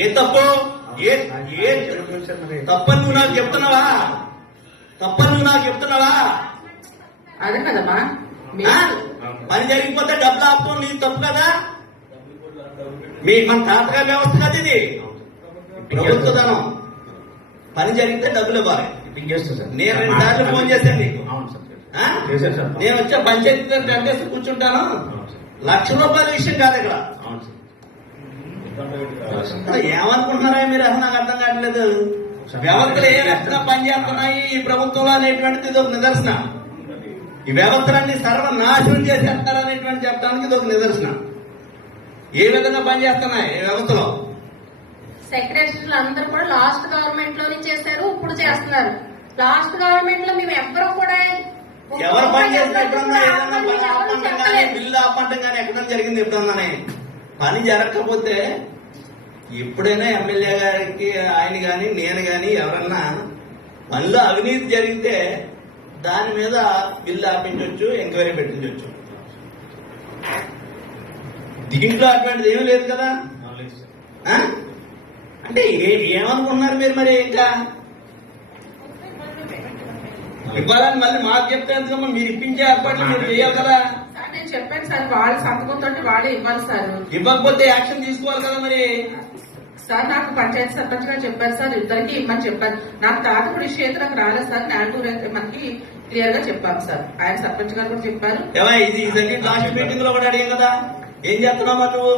ఏ తప్పు తప్పని నువ్వు నాకు చెప్తున్నావా? అదే కదమ్మా పని జరిగిపోతే డబ్బులు ఆపుతాం, నీ తప్పు కదా. మన తాతగారి వ్యవస్థ కదా ఇది, ప్రభుత్వధనం. పని జరిగితే డబ్బులు ఇవ్వాలి. నేను 2 సార్లు ఫోన్ చేశాను నీకు. నేను వచ్చే పంచాయతీ కట్టేసి కూర్చుంటాను. ₹1,00,000 విషయం కాదు ఇక్కడ. ఏమనుకుంటున్నారా మీరు? అసలు నాకు అర్థం కావట్లేదు. వ్యవస్థలు ఏ రకంగా పనిచేస్తున్నాయి ఈ ప్రభుత్వంలో అనేటువంటిది ఇది ఒక నిదర్శనం. ఈ వ్యవస్థలన్నీ సర్వనాశనం చేసేస్తారనేటువంటి చెప్పడానికి ఇది ఒక నిదర్శనం. ఏ విధంగా పనిచేస్తున్నాయి ఈ వ్యవస్థలో? సెక్రటరీలు అందరూ కూడా లాస్ట్ గవర్నమెంట్ లోనే చేశారు, ఇప్పుడు చేస్తున్నారు. లాస్ట్ గవర్నమెంట్ లో మేము ఎవ్వరూ కూడా ఎవరు పని చేసిన ఎప్పుడన్నా ఏదన్నా పని ఆపంటం కానీ బిల్లు ఆపంటం కానీ ఎక్కడన్నా జరిగింది ఎప్పుడన్నానే? పని జరగకపోతే ఎప్పుడైనా ఎమ్మెల్యే గారికి ఆయన గాని నేను గాని ఎవరన్నా పనిలో అవినీతి జరిగితే దాని మీద బిల్లు ఆపించవచ్చు, ఎంక్వైరీ పెట్టించవచ్చు. దీంట్లో అటువంటిది ఏమీ లేదు కదా. అంటే ఏమనుకుంటున్నారు మీరు? మరి ఇంకా ఇవ్వాలని మళ్ళీ మాకు చెప్తే ఎందుకమ్మా? మీరు ఇప్పించే ఏర్పాట్లు మీరు చేయాలి కదా. నేను చెప్పాను సార్, వాళ్ళ సంతకంతో వాళ్ళే ఇవ్వాలి సార్. ఇవ్వకపోతే యాక్షన్ తీసుకోవాలి కదా మరి. సార్ నాకు పంచాయతీ సర్పంచ్ గారు చెప్పారు సార్, ఇద్దరికి ఇమ్మని చెప్పారు. నాకు తాతకుడి చేతులకు రాలేదు సార్, నాటూరు అయితే మనకి క్లియర్ గా చెప్పాను సార్. ఆయన సర్పంచ్ గారు కూడా చెప్పారు. ఇది లాస్ట్ మీటింగ్ లో కూడా అడిగాం కదా, ఏం చేస్తున్నావు నువ్వు?